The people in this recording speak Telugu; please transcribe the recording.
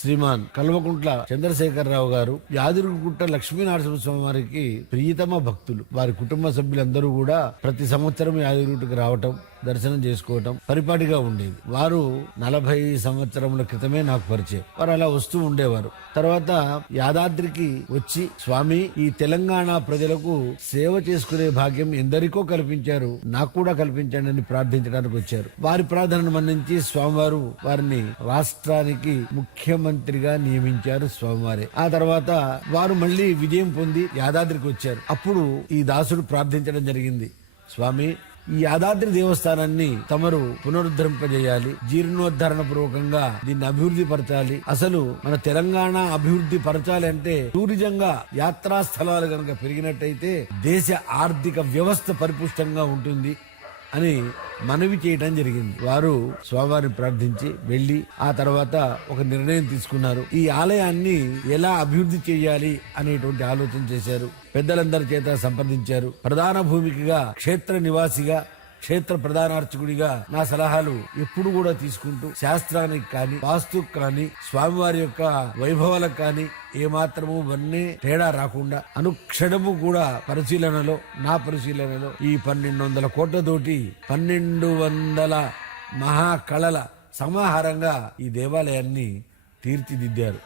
శ్రీమాన్ కల్వకుంట్ల చంద్రశేఖరరావు గారు యాదగిరిగుట్ట లక్ష్మీనరసింహస్వామి వారికి ప్రియతమ భక్తులు. వారి కుటుంబ సభ్యులందరూ కూడా ప్రతి సంవత్సరం యాదగిరిగుట్టకు రావటం, దర్శనం చేసుకోవటం పరిపాటిగా ఉండేది. వారు 40 సంవత్సరముల క్రితమే నాకు పరిచయం. వారు అలా వస్తూ ఉండేవారు. తర్వాత యాదాద్రికి వచ్చి, స్వామి ఈ తెలంగాణ ప్రజలకు సేవ చేసుకునే భాగ్యం ఎందరికో కల్పించారు, నాకు కూడా కల్పించండి అని ప్రార్థించడానికి వచ్చారు. వారి ప్రార్థనను మన్నించి స్వామివారు వారిని రాష్ట్రానికి ముఖ్యమంత్రిగా నియమించారు స్వామివారే. ఆ తర్వాత వారు మళ్ళీ విజయం పొంది యాదాద్రికి వచ్చారు. అప్పుడు ఈ దాసుడు ప్రార్థించడం జరిగింది, స్వామి ఈ యాదాద్రి దేవస్థానాన్ని తమరు పునరుద్ధరింపజేయాలి, జీర్ణోద్ధరణ పూర్వకంగా దీన్ని అభివృద్ధి పరచాలి. అసలు మన తెలంగాణ అభివృద్ధి పరచాలి అంటే టూరిజంగా యాత్రా స్థలాలు కనుక పెరిగినట్టయితే దేశ ఆర్థిక వ్యవస్థ పరిపుష్టంగా ఉంటుంది అని మనవి చేయటం జరిగింది. వారు స్వామివారిని ప్రార్థించి వెళ్లి ఆ తర్వాత ఒక నిర్ణయం తీసుకున్నారు. ఈ ఆలయాన్ని ఎలా అభివృద్ధి చేయాలి అనేటువంటి ఆలోచన చేశారు. పెద్దలందరి చేత సంప్రదించారు. ప్రధాన భూమికగా క్షేత్ర నివాసిగా, క్షేత్ర ప్రధానార్చకుడిగా నా సలహాలు ఎప్పుడు కూడా తీసుకుంటూ శాస్త్రానికి కానీ, వాస్తుకు కానీ, స్వామివారి యొక్క వైభవాలకు కానీ ఏమాత్రము వన్నే తేడా రాకుండా అనుక్షణము కూడా నా పరిశీలనలో ఈ 1200 కోట్లతోటి 1200 మహాకళల సమాహారంగా ఈ దేవాలయాన్ని తీర్చిదిద్దారు.